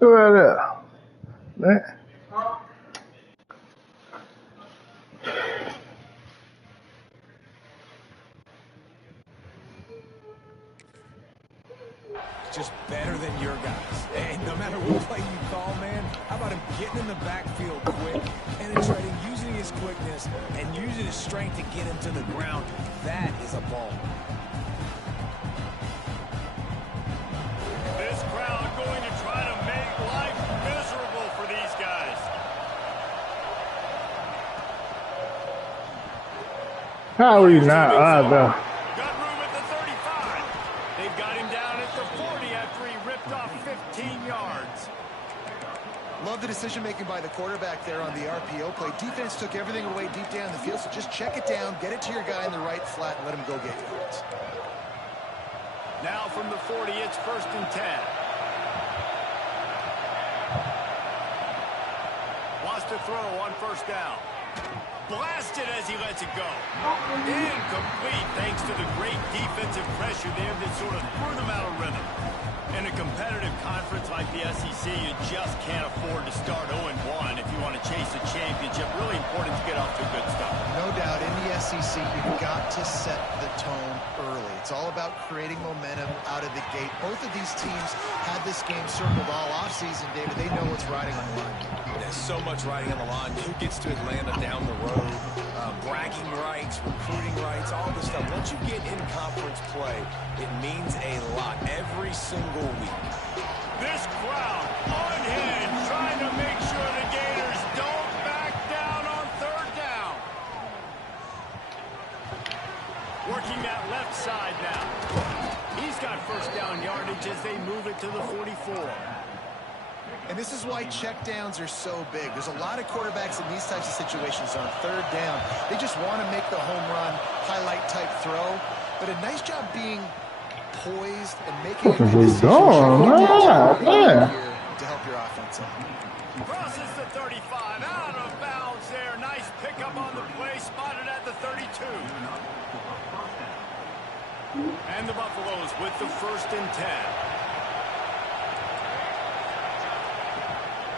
Look at that. Just better than your guys. And no matter what play you call, man, how about him getting in the backfield quick, penetrating, using his quickness, and using his strength to get him to the ground. That is a ball. This crowd going to try to make life miserable for these guys. How are you not either? Got room at the 35. They've got him down at the 40 after he ripped off 15 yards. Love the decision-making by the quarterback there on the RPO play. Defense took everything away deep down the field, so just check it down, get it to your guy in the right flat, and let him go get yards. Now from the 40, it's 1st and 10. Wants to throw on 1st down. Blasted as he lets it go. Incomplete thanks to the great defensive pressure there that sort of threw them out of rhythm. In a competitive conference like the SEC, you just can't afford to start 0-1 if you want to chase a championship. Really important to get off to a good start. No doubt, in the SEC, you've got to set the tone early. It's all about creating momentum out of the gate. Both of these teams had this game circled all offseason, David. They know what's riding on the line. There's so much riding on the line. Who gets to Atlanta down the road? Bragging rights, recruiting rights, all this stuff. Once you get in conference play, it means a lot every single week. This crowd unhinged, trying to make sure the Gators don't back down on 3rd down. Working that left side now. He's got 1st down yardage as they move it to the 44. And this is why checkdowns are so big. There's a lot of quarterbacks in these types of situations on 3rd down. They just want to make the home run, highlight-type throw. But a nice job being poised and making a good decision to help your offense out. Crosses the 35, out of bounds there. Nice pickup on the play, spotted at the 32. And the Buffaloes with the 1st and 10.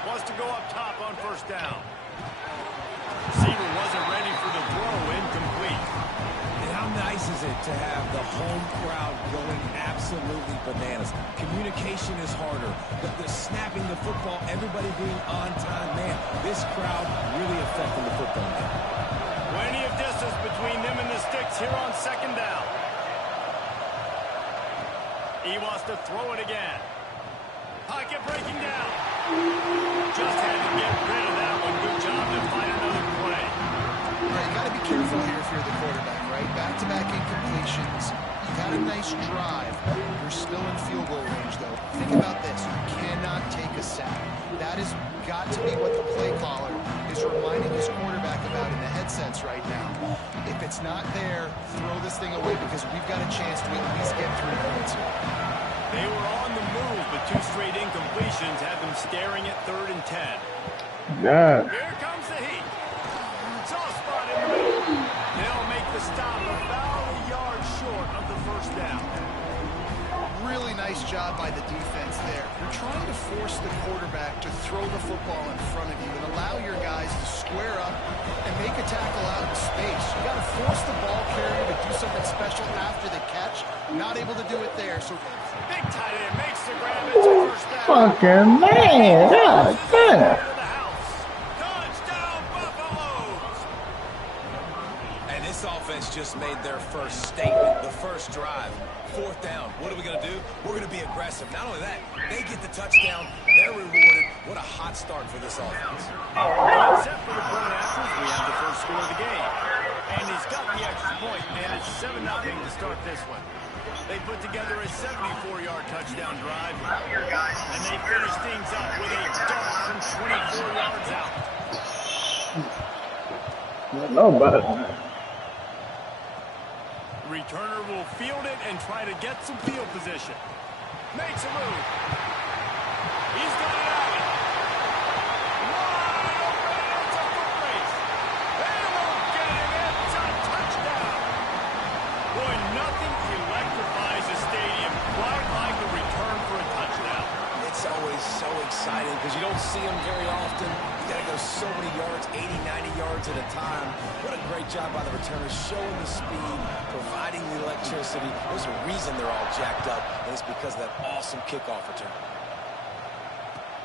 Wants to go up top on 1st down. Receiver wasn't ready for the throw, incomplete. And how nice is it to have the home crowd going absolutely bananas? Communication is harder. The snapping the football, everybody being on time. Man, this crowd really affecting the football game. Plenty of distance between them and the sticks here on 2nd down. He wants to throw it again. Pocket breaking down. Just had to get rid of that one. Good job to find another play. All right, you got to be careful here if you're the quarterback, right? Back-to-back incompletions. You've had a nice drive. You're still in field goal range, though. Think about this. You cannot take a sack. That has got to be what the play caller is reminding his quarterback about in the headsets right now. If it's not there, throw this thing away because we've got a chance to at least get 3 points here. They were on the move, but 2 straight incompletions have them staring at 3rd and 10. Yeah. Here comes the heat. Soft spot in the middle. They'll make the stop about a yard short of the 1st down. Really nice job by the defense there. You're trying to force the quarterback to throw the football in front of you and allow your guys to square up and make a tackle out in space. You got to force the ball carrier to do something special after the catch. Not able to do it there, so big tight end makes the grab. It's a 1st down. Fucking man. God damn. Touchdown, Buffaloes. And this offense just made their first statement, the first drive. 4th down. What are we going to do? We're going to be aggressive. Not only that, they get the touchdown. They're rewarded. What a hot start for this offense. Except for the point after, we have the first score of the game. And he's got the extra point, and it's 7-0 to start this one. They put together a 74-yard touchdown drive, and they finish things up with a dart from 24 yards out. Nobody. Returner will field it and try to get some field position. Makes a move. He's got it out. Wide open. It's a foot race. They won't get him. It's a touchdown. Boy, nothing electrifies a stadium quite like a return for a touchdown. It's always so exciting exciting because you don't see them very often. You got to go so many yards, 80, 90 yards at a time. What a great job by the returners, showing the speed, providing the electricity. There's a reason they're all jacked up, and it's because of that awesome kickoff return.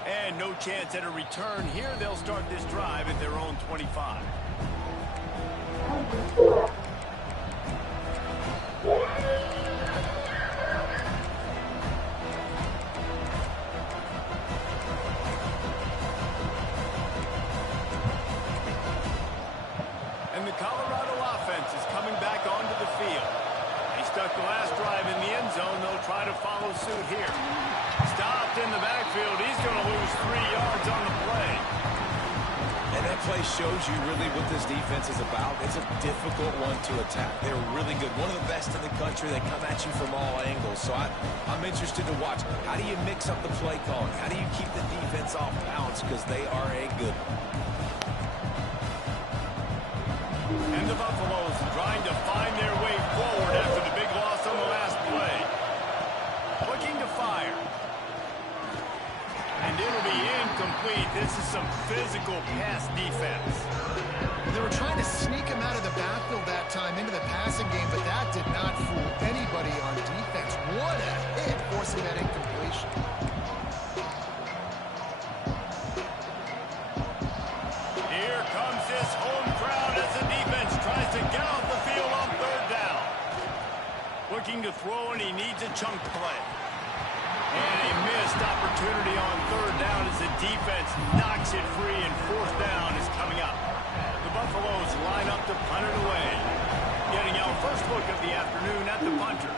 And no chance at a return here. They'll start this drive at their own 25. And the Colorado offense is coming back onto the field. They stuck the last drive in the end zone. They'll try to follow suit here. Stopped in the backfield. He's going to lose 3 yards on the play. And that play shows you really what this defense is about. It's a difficult one to attack. They're really good. One of the best in the country. They come at you from all angles. So I'm interested to watch. How do you mix up the play calling? How do you keep the defense off balance? Because they are a good one. And the Buffaloes trying to find their way forward after the big loss on the last play. Looking to fire. And it'll be incomplete. This is some physical pass defense. They were trying to sneak him out of the backfield that time into the passing game, but that did not fool anybody on defense. What a hit, forcing that incompletion. Here comes this home crowd as the defense tries to get off the field on third down. Looking to throw, and he needs a chunk play. And a missed opportunity on third down as the defense knocks it free, and fourth down is coming up. The Buffaloes line up to punt it away. Getting our first look of the afternoon at the punter.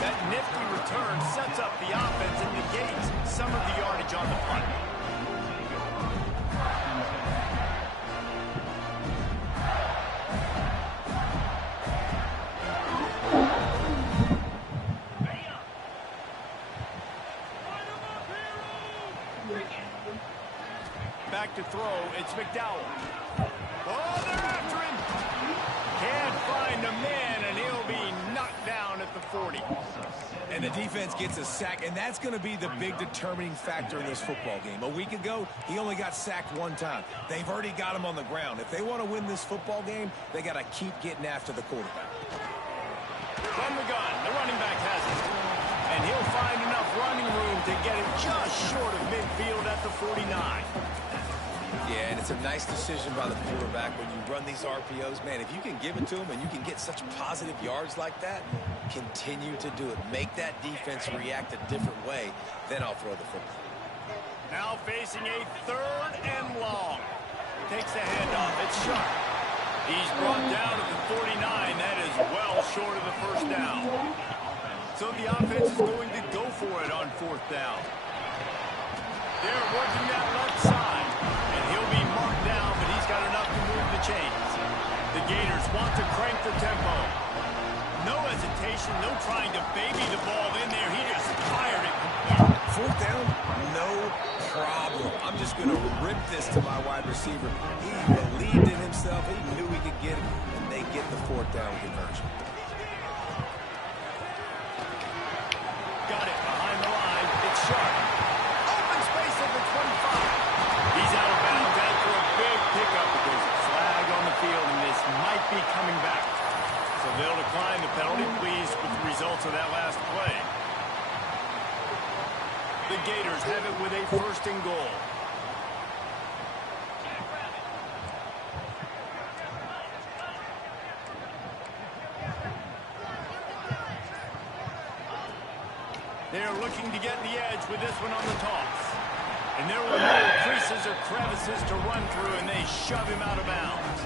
That nifty return sets up the offense and negates some of the yardage on the punt. Back to throw, it's McDowell. Oh, they're after him! Can't find a man, and he'll be knocked down at the 40. And the defense gets a sack, and that's going to be the big determining factor in this football game. A week ago, he only got sacked one time. They've already got him on the ground. If they want to win this football game, they got to keep getting after the quarterback. From the gun, the running back has it. And he'll find enough running room to get it just short of midfield at the 49. Yeah, and it's a nice decision by the quarterback when you run these RPOs. Man, if you can give it to him and you can get such positive yards like that, continue to do it. Make that defense react a different way, then I'll throw the football. Now facing a third and long. Takes the handoff. It's Sharp. He's brought down to the 49. That is well short of the first down. So the offense is going to go for it on fourth down. They're working that left side. And he'll be marked down, but he's got enough to move the chains. The Gators want to crank the tempo. No hesitation, no trying to baby the ball in there. He just fired it. Fourth down, no problem. I'm just going to rip this to my wide receiver. He believed in himself. He knew he could get it, and they get the fourth down conversion. Got it behind the line. It's Sharp. Open space at the 25. He's out of bounds after a big pickup. But there's a flag on the field, and this might be coming back. So they'll decline the penalty, pleased with the results of that last play. The Gators have it with a first and goal. They're looking to get the edge with this one on the toss. And there were no creases or crevices to run through, and they shove him out of bounds.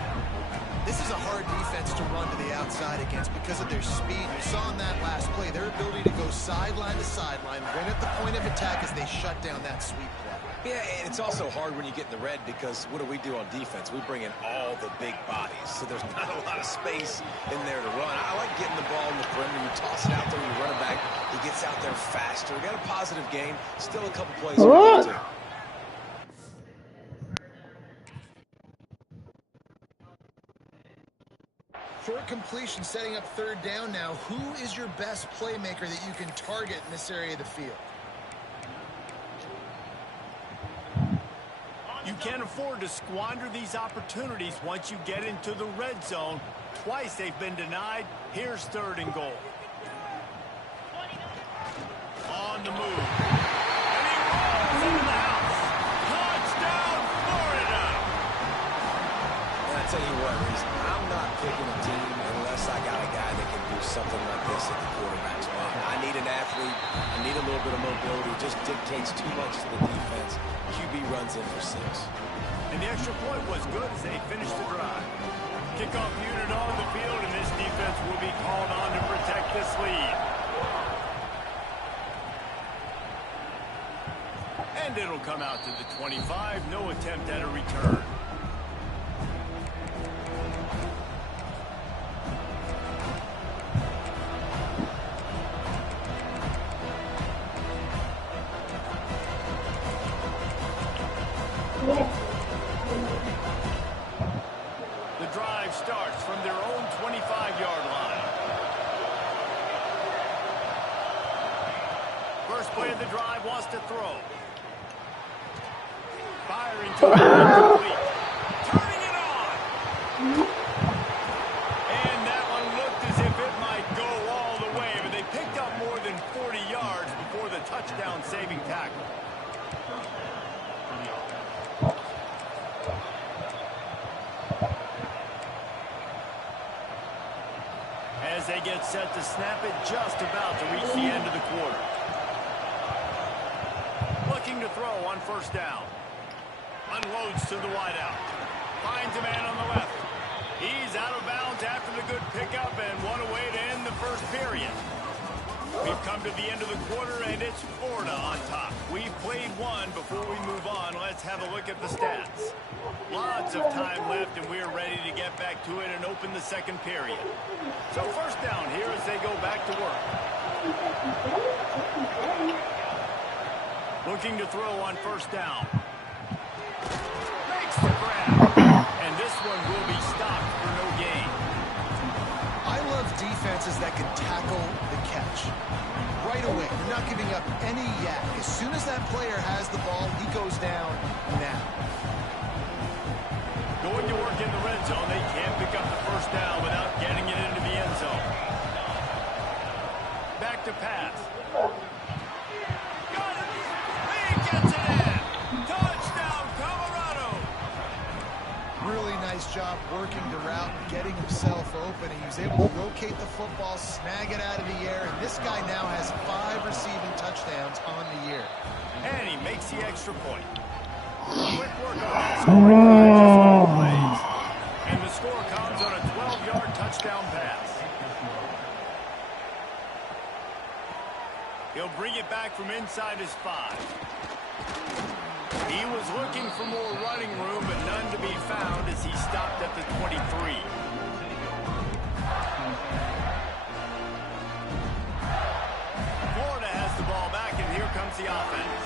This is a hard defense to run to the outside against because of their speed. You saw in that last play their ability to go sideline to sideline, win at the point of attack as they shut down that sweep play. Yeah, and it's also hard when you get in the red because what do on defense? We bring in all the big bodies, so there's not a lot of space in there to run. I like getting the ball in the perimeter. You toss it out there, you run it back. He gets out there faster. We got a positive game. Still a couple plays. What? Short completion setting up third down now. Who is your best playmaker that you can target in this area of the field? You can't afford to squander these opportunities once you get into the red zone. Twice they've been denied. Here's third and goal. On the move. And he rolls into the house. Touchdown, Florida! And I tell you what, Reese, I'm not picking a team unless I got a guy that can do something like this at the quarterback spot. I need an athlete. I need a little bit of mobility. It just dictates too much to the defense. QB runs in for 6. And the extra point was good as they finished the drive. Kickoff unit on the field, and this defense will be called on to protect this lead. And it'll come out to the 25. No attempt at a return. The drive starts from their own 25-yard line. First play of the drive wants to throw. Firing to incomplete. Turning it on. And that one looked as if it might go all the way, but they picked up more than 40 yards before the touchdown-saving tackle. As they get set to snap it, just about to reach the end of the quarter. Looking to throw on first down. Unloads to the wideout. Finds a man on the left. He's out of bounds after the good pickup, and what a way to end the first period. We've come to the end of the quarter, and it's Florida on top. We've played one. Before we move on, let's have a look at the stats. Lots of time left, and we're ready to get back to it and open the second period. So first down here as they go back to work. Looking to throw on first down. Makes the grab. And this one will be stopped for no gain. I love defenses that can tackle the catch. Right away, they're not giving up any yak. As soon as that player has the ball, he goes down now. Going to work in the red zone, they can't pick up the first down without getting it into the end zone. Back to pass. Got it! He gets it in! Touchdown, Colorado! Really nice job working the route and getting himself open. He was able to locate the football, snag it out of the air, and this guy now has 5 receiving touchdowns on the year. And he makes the extra point. Quick work on that scoring drive, just 4 plays. And the score comes on a 12-yard touchdown pass. He'll bring it back from inside his 5. He was looking for more running room, but none to be found as he stopped at the 23. Florida has the ball back, and here comes the offense.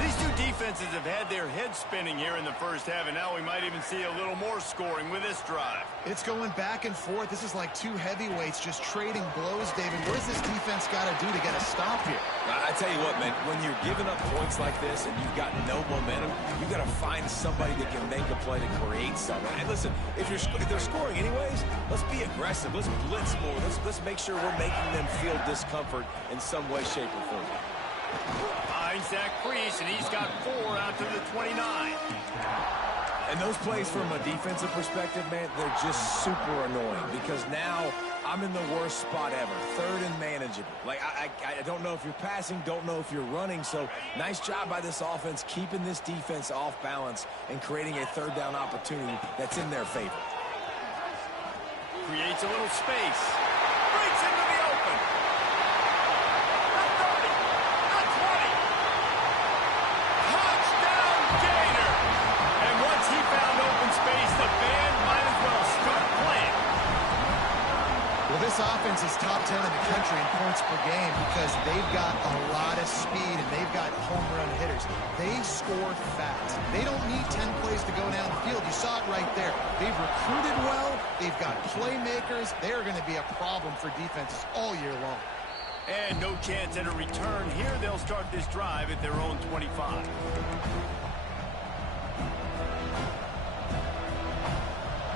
These two defenses have had their heads spinning here in the first half, and now we might even see a little more scoring with this drive. It's going back and forth. This is like two heavyweights just trading blows, David. What does this defense got to do to get a stop here? I tell you what, man, when you're giving up points like this and you've got no momentum, you got to find somebody that can make a play to create something. And listen, if they're scoring anyways, let's be aggressive. Let's blitz more. Let's make sure we're making them feel discomfort in some way, shape, or form. Finds Zach Priest, and he's got 4 out to the 29. And those plays from a defensive perspective, man, they're just super annoying because now I'm in the worst spot ever, third and manageable. Like, I don't know if you're passing, don't know if you're running, so nice job by this offense keeping this defense off balance and creating a third down opportunity that's in their favor. Creates a little space. Breaks into the open. The 30. The 20. Touchdown, Gator. And once he found open space, the band might as well start playing. Well, This offense is top 10 in the country in points per game because they've got a lot of speed and they've got home run hitters. They score fast. They don't need 10 plays to go down the field. You saw it right there. They've recruited well. They've got playmakers. They're going to be a problem for defenses all year long. And no chance at a return here. They'll start this drive at their own 25.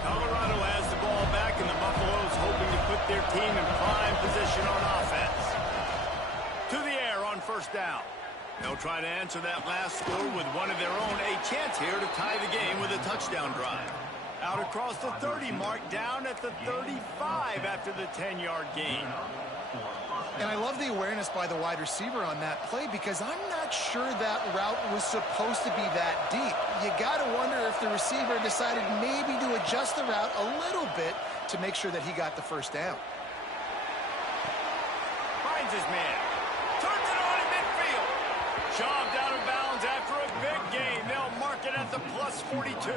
Colorado has the ball back, and the Buffaloes hoping to put their team in prime position on offense. To the air on first down. They'll try to answer that last score with one of their own. A chance here to tie the game with a touchdown drive. Out across the 30 mark, down at the 35 after the 10-yard gain. And I love the awareness by the wide receiver on that play because I'm not sure that route was supposed to be that deep. You got to wonder if the receiver decided maybe to adjust the route a little bit to make sure that he got the first down. Finds his man. Turns it on in midfield. Shoved out of bounds after a big gain. They'll mark it at the plus 42.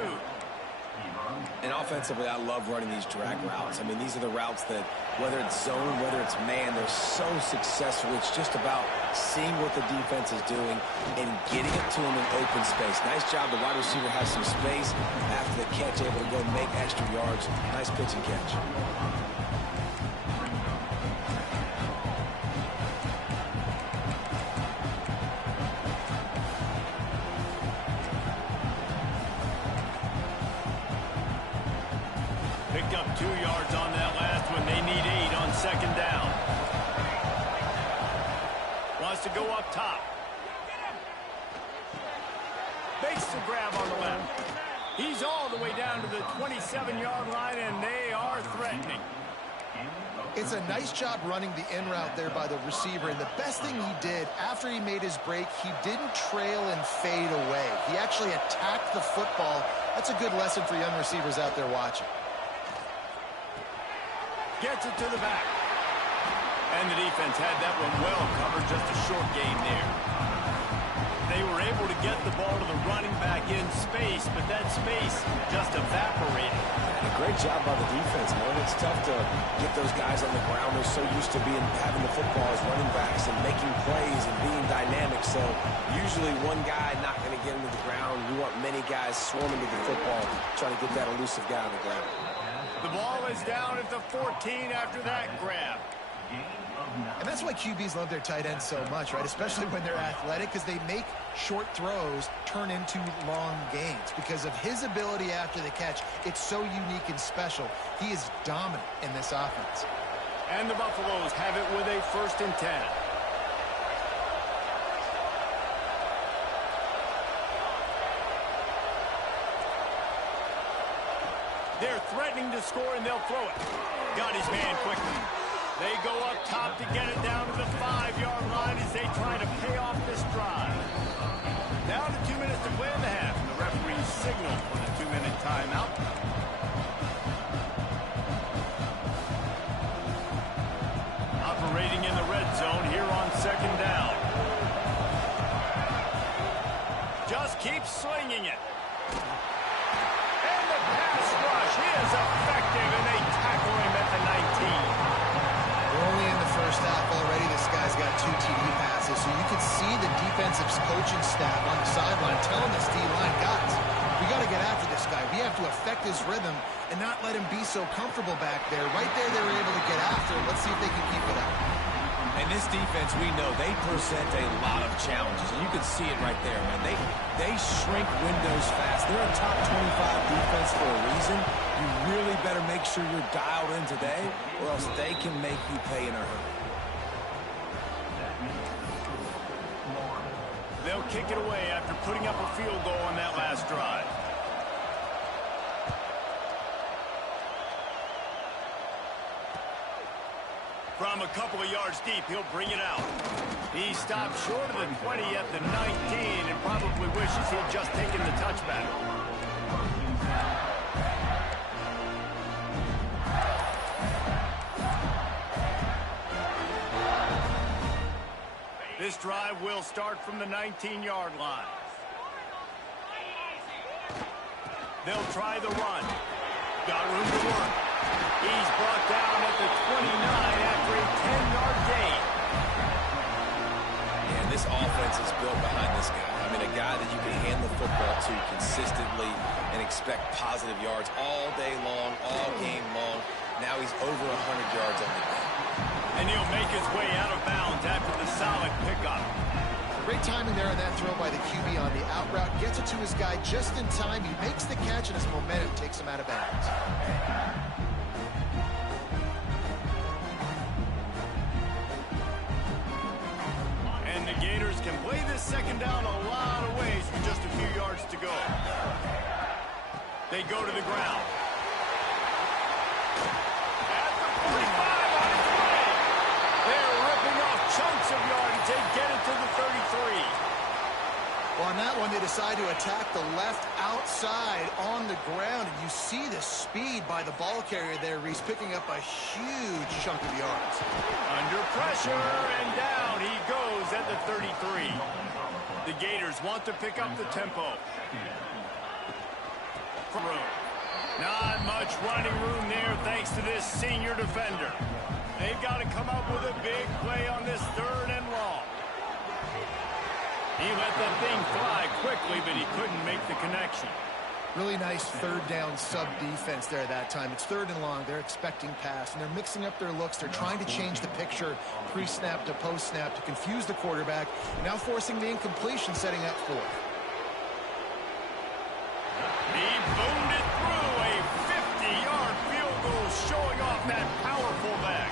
And offensively, I love running these drag routes. I mean, these are the routes that, whether it's zone, whether it's man, they're so successful. It's just about seeing what the defense is doing and getting it to them in open space. Nice job. The wide receiver has some space after the catch, able to go make extra yards. Nice pitch and catch. Picked up 2 yards on that last one. They need 8 on second down. Wants to go up top. Makes the grab on the left. He's all the way down to the 27-yard line, and they are threatening. It's a nice job running the in route there by the receiver, and the best thing he did after he made his break, he didn't trail and fade away. He actually attacked the football. That's a good lesson for young receivers out there watching. Gets it to the back. And the defense had that one well covered, just a short gain there. They were able to get the ball to the running back in space, but that space just evaporated. And a great job by the defense, man. It's tough to get those guys on the ground. They're so used to having the football as running backs and making plays and being dynamic. So usually one guy not going to get into the ground. You want many guys swarming to the football, trying to get that elusive guy on the ground. The ball is down at the 14 after that grab. And that's why QBs love their tight ends so much, right? Especially when they're athletic, because they make short throws turn into long gains. Because of his ability after the catch, it's so unique and special. He is dominant in this offense. And the Buffaloes have it with a 1st and 10. They're threatening to score, and they'll throw it. Got his man quickly. They go up top to get it down to the 5-yard line as they try to pay off this drive. Down to 2 minutes to play in the half, and the referee signaled for the 2-minute timeout. Operating in the red zone here on second down. Just keeps slinging it. And the pass rush is effective, and they tackle him at the 19. We're only in the first half already. This guy's got 2 TD passes, so you can see the defensive coaching staff on the sideline telling this D-line, guys, we got to get after this guy. We have to affect his rhythm and not let him be so comfortable back there. Right there, they were able to get after him. Let's see if they can keep it up. And this defense, we know, they present a lot of challenges. And you can see it right there, man. They shrink windows fast. They're a top 25 defense for a reason. You really better make sure you're dialed in today, or else they can make you pay in a hurry. They'll kick it away after putting up a field goal on that last drive. From a couple of yards deep, he'll bring it out. He stopped short of the 20 at the 19 and probably wishes he'd just taken the touchback. This drive will start from the 19-yard line. They'll try the run. Got room to work. He's brought down at the 29. is over 100 yards on the day. And he'll make his way out of bounds after the solid pickup. Great timing there on that throw by the QB on the out route. Gets it to his guy just in time. He makes the catch, and his momentum takes him out of bounds. And the Gators can play this second down a lot of ways with just a few yards to go. They go to the ground. At the 45 on its way. They're ripping off chunks of yardage. They get it to the 33. Well, on that one, they decide to attack the left outside on the ground. And you see the speed by the ball carrier there, Reese, picking up a huge chunk of yards. Under pressure, and down he goes at the 33. The Gators want to pick up the tempo. Not much running room there thanks to this senior defender. They've got to come up with a big play on this 3rd and long. He let the thing fly quickly, but he couldn't make the connection. Really nice 3rd down sub-defense there that time. It's 3rd and long. They're expecting pass, and they're mixing up their looks. They're trying to change the picture pre-snap to post-snap to confuse the quarterback, now forcing the incompletion, setting up 4th. He boomed it through a 50-yard field goal, showing off that powerful back.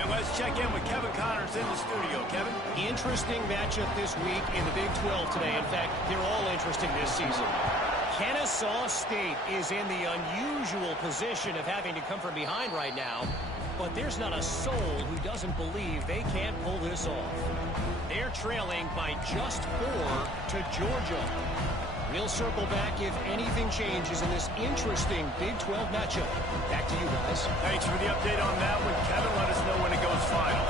And let's check in with Kevin Connors in the studio. Kevin? Interesting matchup this week in the Big 12 today. In fact, they're all interesting this season. Kennesaw State is in the unusual position of having to come from behind right now, but there's not a soul who doesn't believe they can't pull this off. They're trailing by just 4 to Georgia. We'll circle back if anything changes in this interesting Big 12 matchup. Back to you guys. Thanks for the update on that one, Kevin. Let us know when it goes final.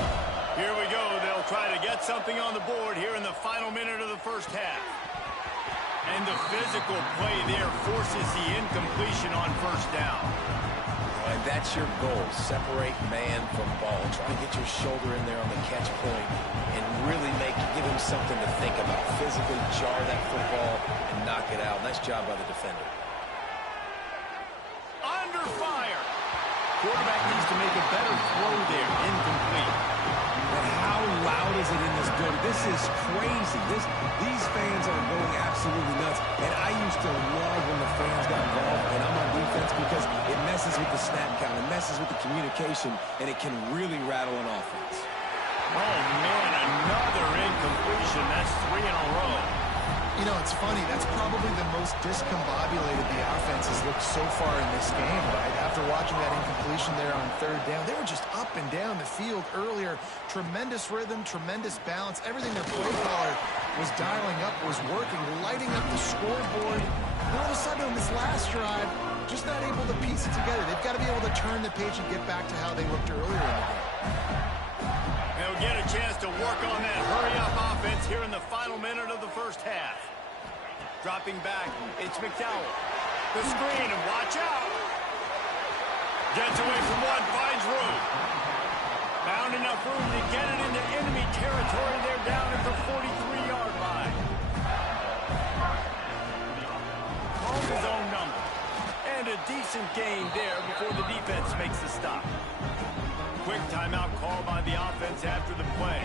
Here we go. They'll try to get something on the board here in the final minute of the first half. And the physical play there forces the incompletion on first down. And that's your goal. Separate man from ball. Try to get your shoulder in there on the catch point and really give him something to think about. Physically jar that football and knock it out. Nice job by the defender. Under fire. Quarterback needs to make a better throw there. Incomplete. But how loud is it in this building? This is crazy. These fans are going absolutely nuts. And I used to love when the fans got involved, and I'm on defense, because it messes with the snap count, it messes with the communication, and it can really rattle an offense. Oh, man, another incompletion. That's 3 in a row. You know, it's funny. That's probably the most discombobulated the offense has looked so far in this game, right? After watching that incompletion there on 3rd down, they were just up and down the field earlier. Tremendous rhythm, tremendous balance. Everything their play caller was dialing up was working, lighting up the scoreboard. And all of a sudden on this last drive, just not able to piece it together. They've got to be able to turn the page and get back to how they looked earlier in the game. They'll get a chance to work on that hurry-up offense here in the final minute of the first half. Dropping back, it's McDowell. The screen, and watch out. Gets away from one, finds room. Found enough room to get it into enemy territory. They're down at the 43-yard line. Calls his own number. And a decent gain there before the defense makes the stop. Quick timeout call by the offense after the play.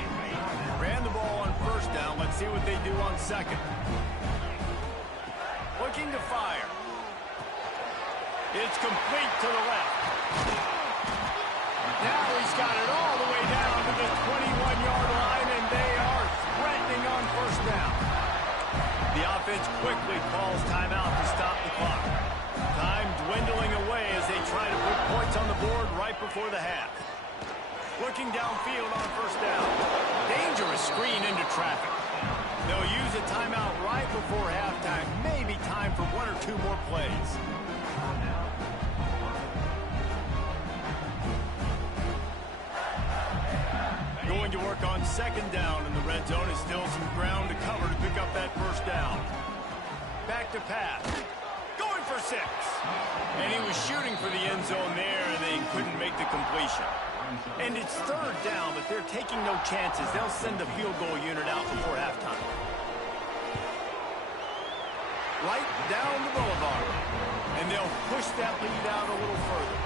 Ran the ball on first down. Let's see what they do on second. Looking to fire. It's complete to the left. Now he's got it all the way down to the 21-yard line, and they are threatening on first down. The offense quickly calls timeout to stop the clock. Time dwindling away as they try to put points on the board right before the half. Looking downfield on first down. Dangerous screen into traffic. They'll use a timeout right before halftime. Maybe time for 1 or 2 more plays. Going to work on second down in the red zone. Is still some ground to cover to pick up that first down. Back to pass. Going for 6. And he was shooting for the end zone there, and they couldn't make the completion. And it's third down, but they're taking no chances. They'll send the field goal unit out before halftime. Right down the boulevard. And they'll push that lead out a little further.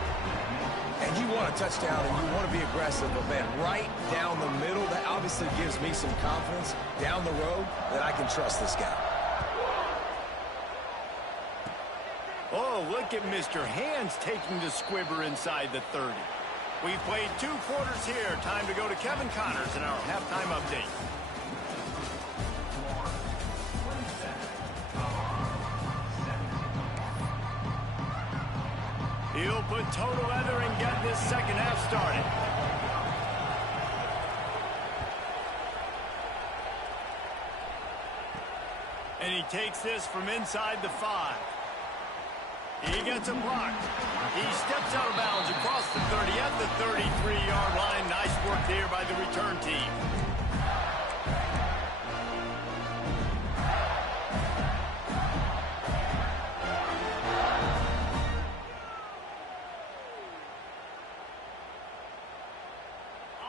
And you want want a touchdown and you want to be aggressive, but man, right down the middle, that obviously gives me some confidence down the road that I can trust this guy. Oh, look at Mr. Hands taking the squibber inside the 30. We've played 2 quarters here. Time to go to Kevin Connors in our halftime update. He'll put total leather and get this second half started. And he takes this from inside the 5. He gets a block. He steps out of bounds across the 30 at the 33-yard line. Nice work there by the return team.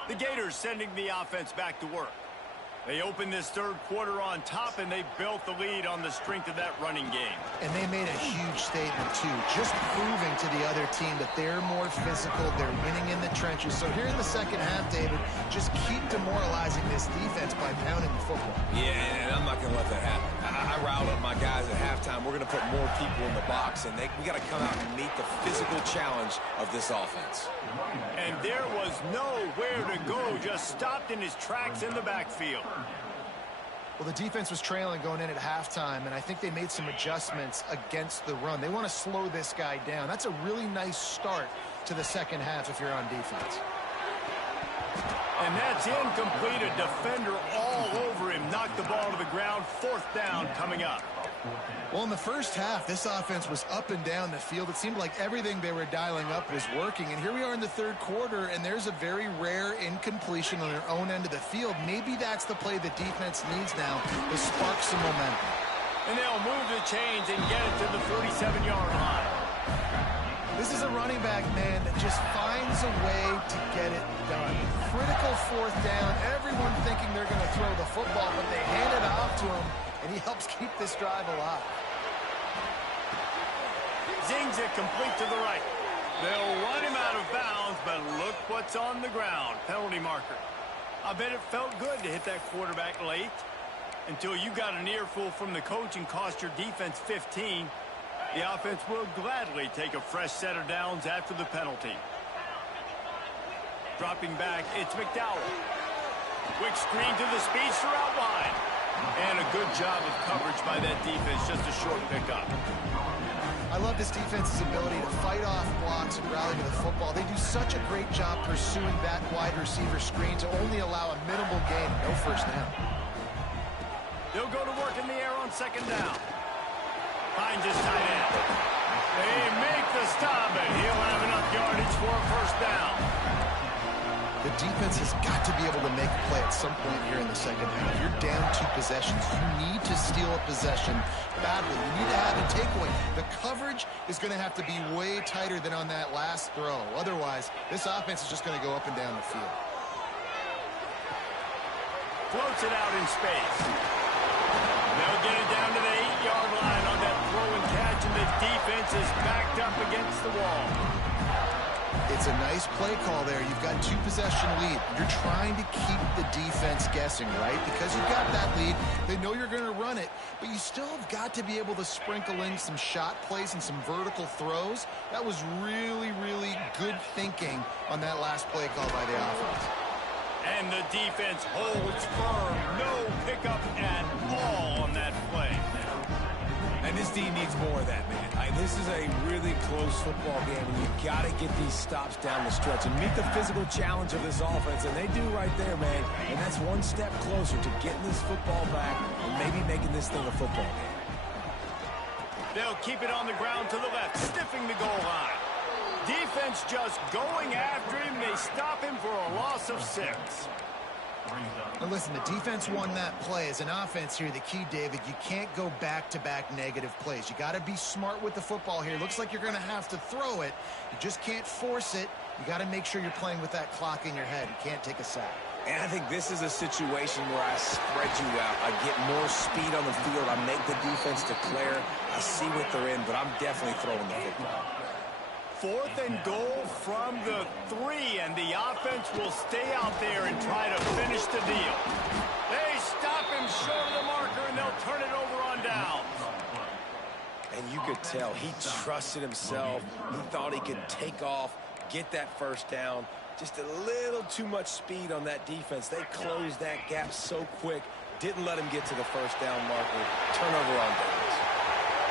The Gators sending the offense back to work. They opened this third quarter on top, and they built the lead on the strength of that running game. And they made a huge statement, too, just proving to the other team that they're more physical, they're winning in the trenches. So here in the second half, David, just keep demoralizing this defense by pounding the football. Yeah, and I'm not going to let that happen. I riled up my guys at halftime. We're going to put more people in the box, and we got to come out and meet the physical challenge of this offense. And there was nowhere to go, just stopped in his tracks in the backfield. Well, the defense was trailing going in at halftime, and I think they made some adjustments against the run. They want to slow this guy down. That's a really nice start to the second half if you're on defense. And that's incomplete. A defender all over him. Knocked the ball to the ground. 4th down coming up. Well, in the first half, this offense was up and down the field. It seemed like everything they were dialing up was working. And here we are in the third quarter, and there's a very rare incompletion on their own end of the field. Maybe that's the play the defense needs now to spark some momentum. And they'll move the chains and get it to the 37-yard line. This is a running back, man, that just finds a way to get it done. Critical 4th down. Everyone thinking they're going to throw the football, but they hand it off to him, and he helps keep this drive alive. Zings it complete to the right. They'll run him out of bounds, but look what's on the ground. Penalty marker. I bet it felt good to hit that quarterback late until you got an earful from the coach and cost your defense 15. The offense will gladly take a fresh set of downs after the penalty. Dropping back, it's McDowell. Quick screen to the speedster out wide. And a good job of coverage by that defense, just a short pickup. I love this defense's ability to fight off blocks and rally to the football. They do such a great job pursuing that wide receiver screen to only allow a minimal gain, no first down. They'll go to work in the air on 2nd down. Finds his tight end. They make the stop, and he'll have enough yardage for a 1st down. The defense has got to be able to make a play at some point here in the second half. You're down 2 possessions. You need to steal a possession badly. You need to have a takeaway. The coverage is going to have to be way tighter than on that last throw. Otherwise, this offense is just going to go up and down the field. Floats it out in space. They'll get it down to the 8-yard line on that throw and catch, and the defense is backed up against the wall. It's a nice play call there. You've got 2-possession lead. You're trying to keep the defense guessing, right? Because you've got that lead. They know you're going to run it, but you still have got to be able to sprinkle in some shot plays and some vertical throws. That was really, really good thinking on that last play call by the offense. And the defense holds firm. No pickup at all on that play. And this team needs more of that, man. This is a really close football game, and you've got to get these stops down the stretch and meet the physical challenge of this offense, and they do right there, man. And that's one step closer to getting this football back and maybe making this thing a football game. They'll keep it on the ground to the left, sniffing the goal line. Defense just going after him. They stop him for a loss of 6. Now listen, the defense won that play. As an offense here, the key, David, you can't go back-to-back negative plays. You got to be smart with the football here. Looks like you're going to have to throw it. You just can't force it. You got to make sure you're playing with that clock in your head. You can't take a sack. And I think this is a situation where I spread you out. I get more speed on the field. I make the defense declare. I see what they're in, but I'm definitely throwing the football. 4th and goal from the 3, and the offense will stay out there and try to finish the deal. They stop him short of the marker, and they'll turn it over on down. And you could tell he trusted himself. He thought he could take off, get that first down. Just a little too much speed on that defense. They closed that gap so quick. Didn't let him get to the first down marker. Turnover on downs.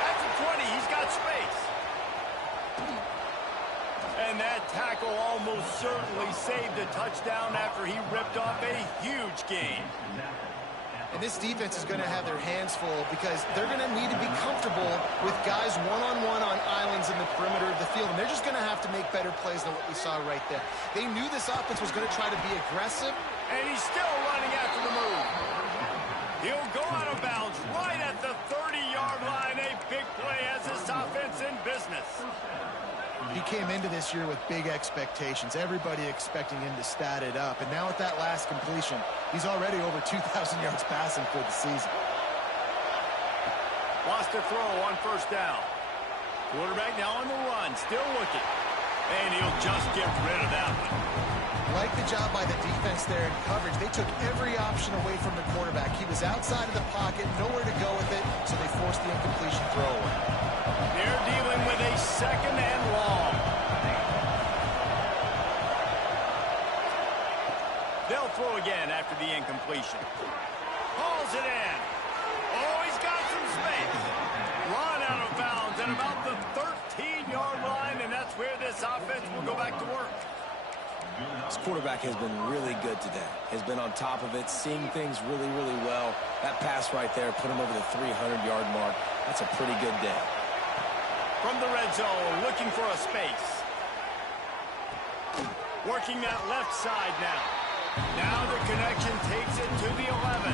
That's a 20. He's got space. And that tackle almost certainly saved a touchdown after he ripped off a huge gain. And this defense is going to have their hands full because they're going to need to be comfortable with guys one-on-one on islands in the perimeter of the field. And they're just going to have to make better plays than what we saw right there. They knew this offense was going to try to be aggressive. And he's still running after the move. He'll go out of bounds right at the 30-yard line. A big play as this offense in business. He came into this year with big expectations. Everybody expecting him to stat it up. And now with that last completion, he's already over 2,000 yards passing for the season. Lost a throw on first down. Quarterback now on the run, still looking. And he'll just get rid of that one. Like the job by the defense there in coverage. They took every option away from the quarterback. He was outside of the pocket, nowhere to go with it, so they forced the incompletion throw away. They're dealing with a 2nd and long. They'll throw again after the incompletion. Hauls it in. Oh, he's got some space. Run out of bounds at about the 13-yard line, and that's where this offense will go back to work. This quarterback has been really good today. Has been on top of it, seeing things really, really well. That pass right there put him over the 300-yard mark. That's a pretty good day. From the red zone, looking for a space. Working that left side now. Now the connection takes it to the 11.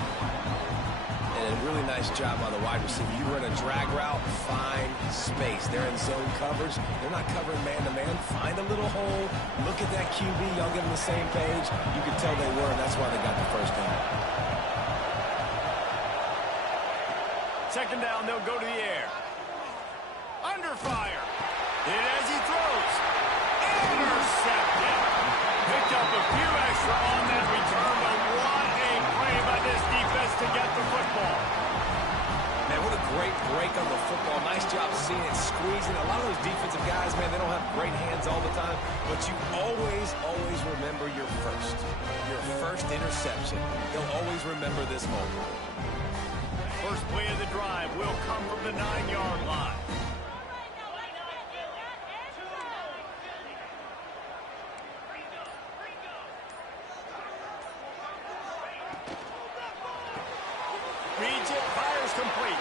And a really nice job by the wide receiver. You run a drag route, find space. They're in zone coverage. They're not covering man-to-man. Find a little hole. Look at that QB. Y'all get on the same page. You can tell they were, and that's why they got the first down. 2nd down, they'll go to the air. Under fire. Hit as he throws. Intercepted. Picked up a few extra on that return, but what a play by this defense to get the football. Man, what a great break on the football. Nice job seeing it, squeezing. A lot of those defensive guys, man, they don't have great hands all the time, but you always, always remember your first interception. They'll always remember this moment. First play of the drive will come from the 9-yard line. Reads it, fires complete.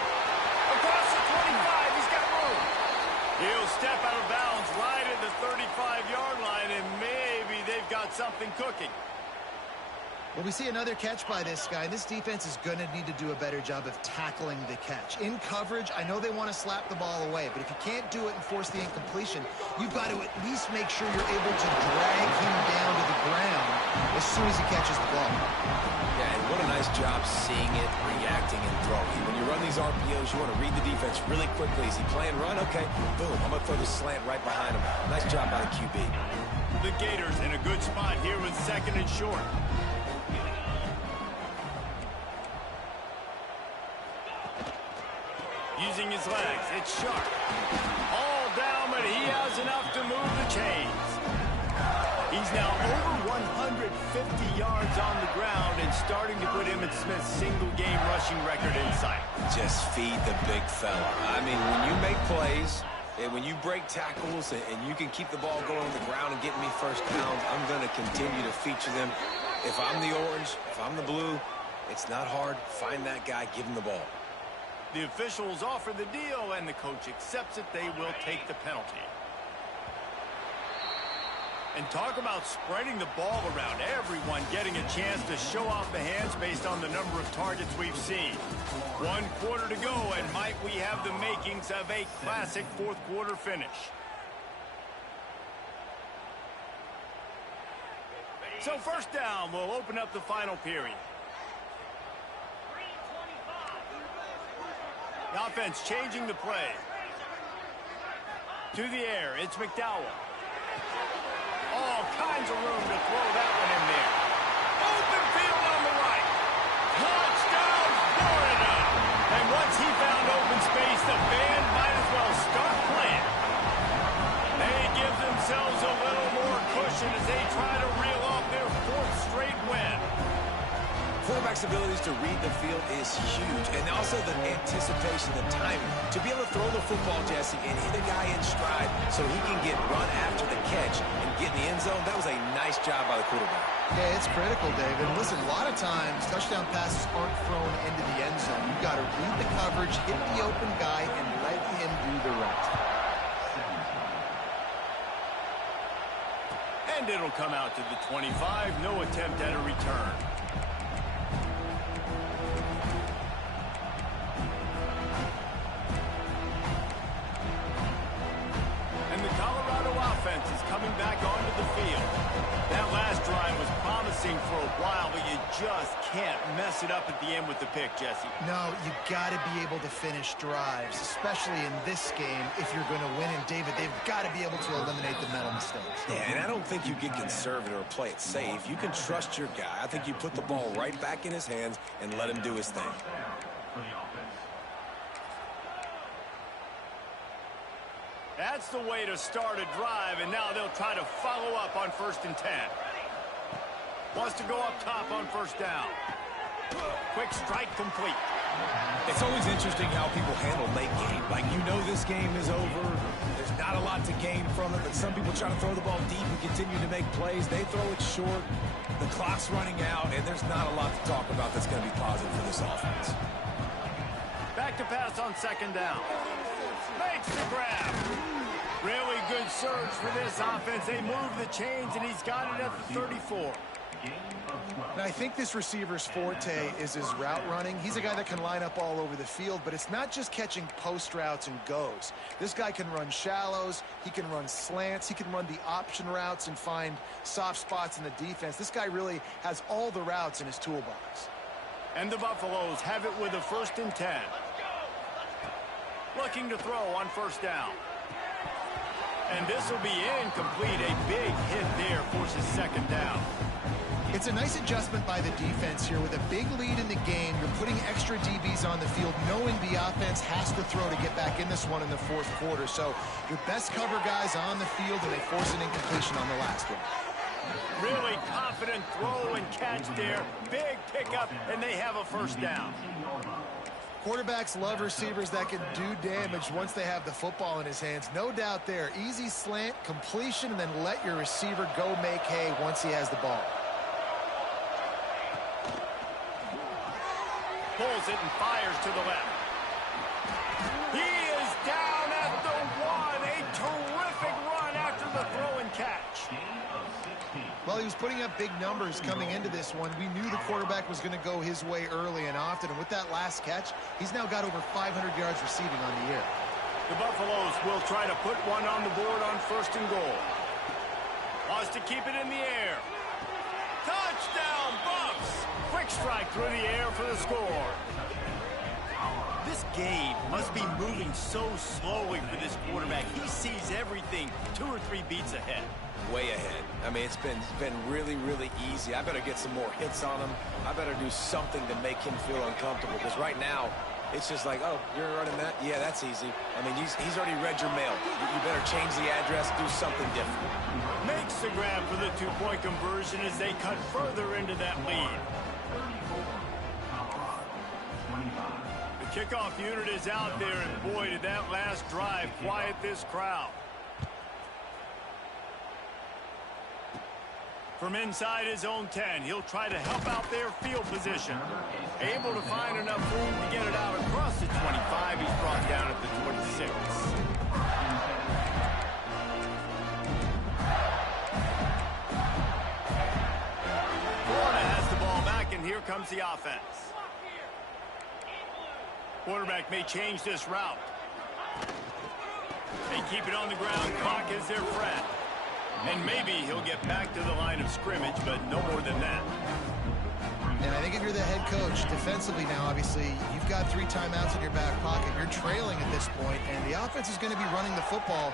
Across the 25, he's got room. He'll step out of bounds right at the 35-yard line, and maybe they've got something cooking. Well, we see another catch by this guy. This defense is going to need to do a better job of tackling the catch. In coverage, I know they want to slap the ball away, but if you can't do it and force the incompletion, you've got to at least make sure you're able to drag him down to the ground as soon as he catches the ball. Yeah, and what a nice job seeing it, reacting, and throwing. When you run these RPOs, you want to read the defense really quickly. Is he playing run? Okay, boom, I'm going to throw the slant right behind him. Nice job by the QB. The Gators in a good spot here with 2nd and short. Using his legs, it's sharp. All down, but he has enough to move the chains. He's now over 150 yards on the ground and starting to put Emmitt Smith's single-game rushing record in sight. Just feed the big fella. I mean, when you make plays, and when you break tackles, and you can keep the ball going on the ground and get me first downs, I'm going to continue to feature them. If I'm the orange, if I'm the blue, it's not hard. Find that guy, give him the ball. The officials offer the deal, and the coach accepts it. They will take the penalty. And talk about spreading the ball around. Everyone getting a chance to show off the hands based on the number of targets we've seen. 1 quarter to go, and might we have the makings of a classic 4th quarter finish. So 1st down will open up the final period. The offense changing the play. To the air, it's McDowell. try to reel off their 4th straight win. Quarterback's abilities to read the field is huge, and also the anticipation, the timing. To be able to throw the football, Jesse, and hit a guy in stride so he can get run after the catch and get in the end zone, that was a nice job by the quarterback. Yeah, it's critical, David. Listen, a lot of times touchdown passes aren't thrown into the end zone. You've got to read the coverage, hit the open guy, and let him do the rest. And it'll come out to the 25. No attempt at a return. And the Colorado offense is coming back onto the field. That last drive was promising for a while, but you just can't mess it up at the end with the pick, Jesse. No, you got to be able to finish drives, especially in this game if you're going to win. And, David, they've got to be able to eliminate the mental mistakes. Yeah, and I don't think you get conservative or play it safe. You can trust your guy. I think you put the ball right back in his hands and let him do his thing. That's the way to start a drive, and now they'll try to follow up on 1st and 10. Wants to go up top on 1st down. Quick strike complete. It's always interesting how people handle late game. Like, you know this game is over. There's not a lot to gain from it, but some people try to throw the ball deep and continue to make plays. They throw it short. The clock's running out, and there's not a lot to talk about that's going to be positive for this offense. Back to pass on 2nd down. Makes the grab. Really good surge for this offense. They move the chains, and he's got it at the 34. And I think this receiver's forte is his route running. He's a guy that can line up all over the field, but it's not just catching post routes and goes. This guy can run shallows, he can run slants, he can run the option routes and find soft spots in the defense. This guy really has all the routes in his toolbox. And the Buffaloes have it with a 1st and 10. Looking to throw on 1st down. And this will be incomplete. A big hit there forces 2nd down. It's a nice adjustment by the defense here. With a big lead in the game, you're putting extra DBs on the field, knowing the offense has to throw to get back in this one in the 4th quarter. So your best cover guys on the field, and they force an incompletion on the last one. Really confident throw and catch there. Big pickup, and they have a 1st down. Quarterbacks love receivers that can do damage once they have the football in his hands. No doubt there. Easy slant, completion, and then let your receiver go make hay once he has the ball. Pulls it and fires to the left. He is down at the 1. A terrific run after the throw and catch. Well, he was putting up big numbers coming into this one. We knew the quarterback was going to go his way early and often, and with that last catch, he's now got over 500 yards receiving on the year. The Buffaloes will try to put one on the board on 1st and goal. Wants to keep it in the air. Touchdown, Buffs! Quick strike through the air for the score. This game must be moving so slowly for this quarterback. He sees everything 2 or 3 beats ahead. Way ahead. I mean, it's been really, really easy. I better get some more hits on him. I better do something to make him feel uncomfortable, because right now, it's just like, oh, you're running that? Yeah, that's easy. I mean, he's already read your mail. You better change the address, do something different. Makes the grab for the 2-point conversion as they cut further into that lead. The kickoff unit is out there, and boy, did that last drive quiet this crowd. From inside his own 10, he'll try to help out their field position. Able to find enough room to get it out across the 25. He's brought down at the 26. Florida has the ball back, and here comes the offense. Quarterback may change this route. They keep it on the ground. Clock is their friend. And maybe he'll get back to the line of scrimmage, but no more than that. And I think if you're the head coach, defensively now, obviously, you've got 3 timeouts in your back pocket. You're trailing at this point, and the offense is going to be running the football,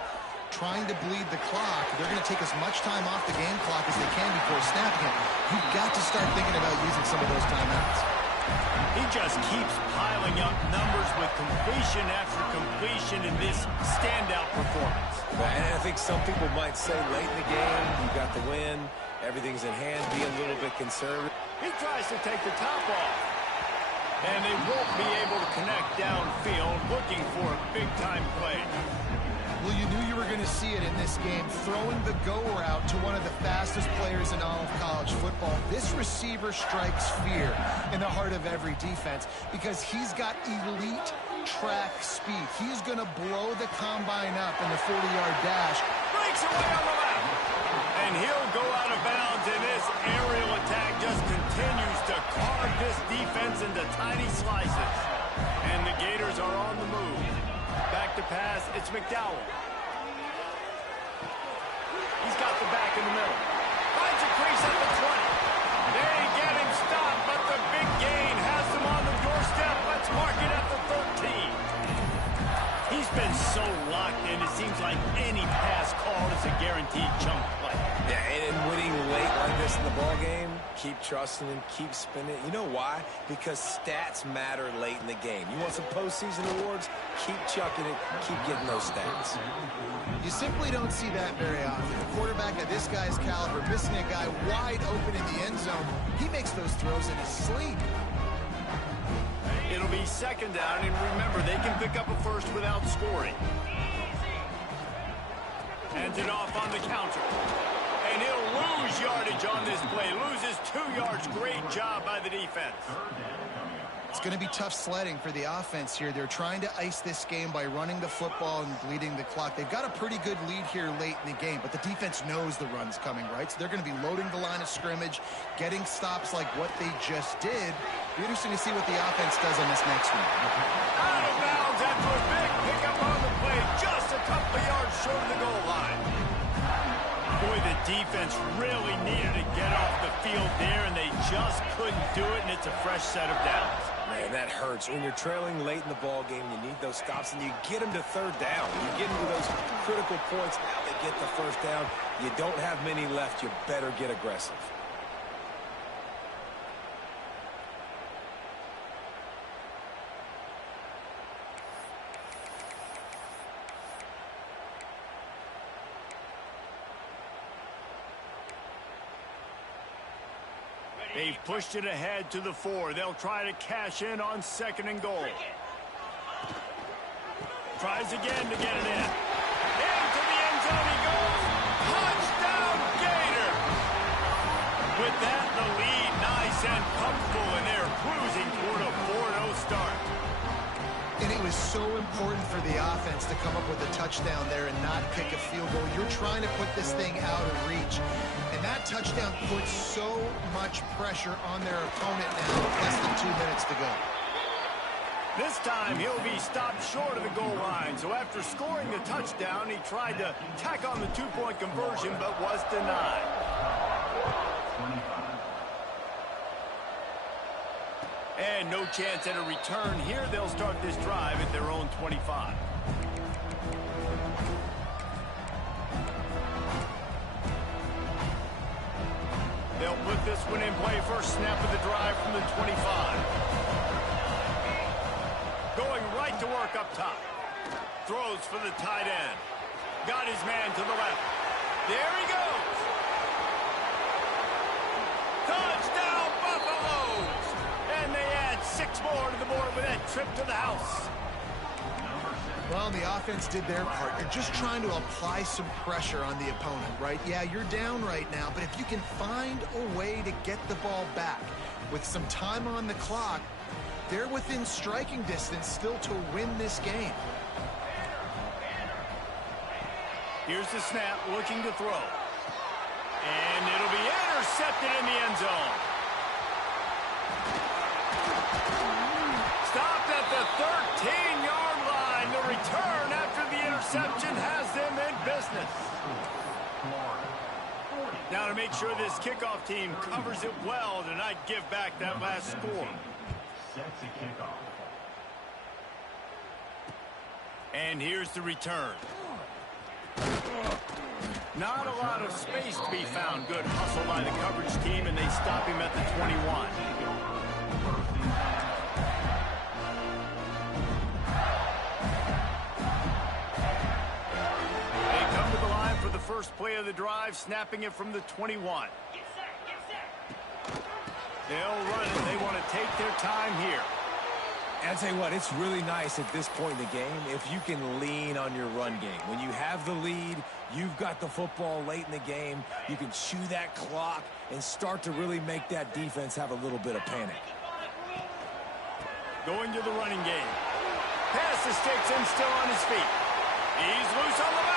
trying to bleed the clock. They're going to take as much time off the game clock as they can before snapping it. You've got to start thinking about using some of those timeouts. He just keeps piling up numbers with completion after completion in this standout performance. And I think some people might say late in the game, you got the win, Everything's in hand. Be a little bit conservative. He tries to take the top off. And they won't be able to connect downfield, looking for a big-time play. Well, you knew you were going to see it in this game, throwing the go route to one of the fastest players in all of college football. This receiver strikes fear in the heart of every defense because he's got elite track speed. He's going to blow the combine up in the 40-yard dash. Breaks away on the left. And he'll go out of bounds, and this aerial attack just continues to carve this defense into tiny slices. And the Gators are on the move. Back to pass, it's McDowell. He's got the back in the middle. Finds a crease at the 20. They get him stopped, but the big gain has him on the doorstep. Let's mark it at the 13. He's been so locked in, it seems like any pass call is a guaranteed chunk play. Yeah, and winning late like this in the ball game, keep trusting him, keep spinning. You know why? Because stats matter late in the game. You want some postseason awards? Keep chucking it, keep getting those stats. You simply don't see that very often. A quarterback of this guy's caliber missing a guy wide open in the end zone. He makes those throws in his sleep. It'll be second down, and remember, they can pick up a first without scoring. Hands it off on the counter. And he'll lose yardage on this play. Loses 2 yards. Great job by the defense. It's going to be tough sledding for the offense here. They're trying to ice this game by running the football and bleeding the clock. They've got a pretty good lead here late in the game, but the defense knows the run's coming, right? So they're going to be loading the line of scrimmage, getting stops like what they just did. Be interesting to see what the offense does on this next one. Out of bounds after a big pickup on the play. Just a couple of yards short of the goal line. Boy, the defense really needed to get off the field there, and they just couldn't do it, and it's a fresh set of downs. Man, that hurts. When you're trailing late in the ball game, you need those stops, and you get them to third down. You get into those critical points. Now they get the first down. You don't have many left. You better get aggressive. They've pushed it ahead to the 4. They'll try to cash in on 2nd and goal. Tries again to get it in. Into the end zone he goes. Touchdown, Gator! With that, the lead nice and comfortable, and they're cruising toward a 4-0 start. And it was so important for the offense to come up with a touchdown there and not kick a field goal. You're trying to put this thing out of reach. And that touchdown puts so much pressure on their opponent now with less than 2 minutes to go. This time, he'll be stopped short of the goal line. So after scoring the touchdown, he tried to tack on the 2-point conversion, but was denied. And no chance at a return here. They'll start this drive at their own 25. They'll put this one in play. First snap of the drive from the 25. Going right to work up top. Throws for the tight end. Got his man to the left. There he goes. Touchdown, Buffaloes! And they add 6 more to the board with that trip to the house. Well, the offense did their part. They're just trying to apply some pressure on the opponent, right? Yeah, you're down right now, but if you can find a way to get the ball back with some time on the clock, they're within striking distance still to win this game. Here's the snap, looking to throw. And it'll be intercepted in the end zone. Stopped at the 13-yard line. The return after the interception has them in business. Now to make sure this kickoff team covers it well to not give back that last score. And here's the return. Not a lot of space to be found. Good hustle by the coverage team, and they stop him at the 21. They come to the line for the first play of the drive, snapping it from the 21. They'll run it. They want to take their time here. And I'll tell you what, it's really nice at this point in the game if you can lean on your run game. When you have the lead, you've got the football late in the game, you can chew that clock and start to really make that defense have a little bit of panic. Going to the running game. Pass the sticks and still on his feet. He's loose on the left.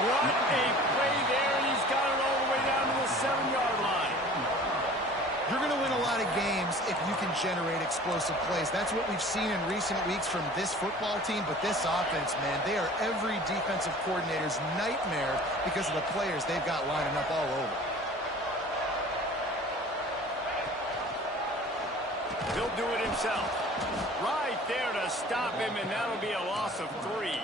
What a play there. He's got it all the way down to the 7-yard line. You're going to win a lot of games if you can generate explosive plays. That's what we've seen in recent weeks from this football team, but this offense, man, they are every defensive coordinator's nightmare because of the players they've got lining up all over. He'll do it himself. Right there to stop him, and that'll be a loss of 3.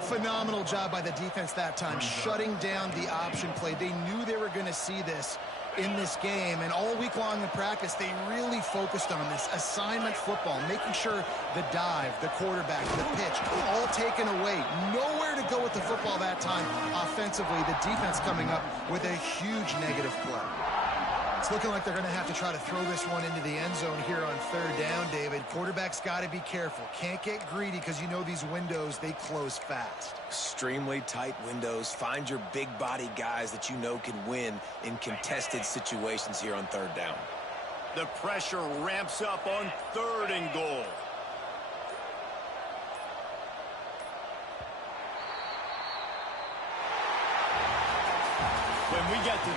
Phenomenal job by the defense that time, shutting down the option play. They knew they were going to see this in this game, and all week long in practice, they really focused on this assignment football, making sure the dive, the quarterback, the pitch, all taken away. Nowhere to go with the football that time offensively. The defense coming up with a huge negative play. It's looking like they're going to have to try to throw this one into the end zone here on 3rd down, David. Quarterback's got to be careful. Can't get greedy because you know these windows, they close fast. Extremely tight windows. Find your big body guys that you know can win in contested situations here on 3rd down. The pressure ramps up on 3rd and goal. When we get to the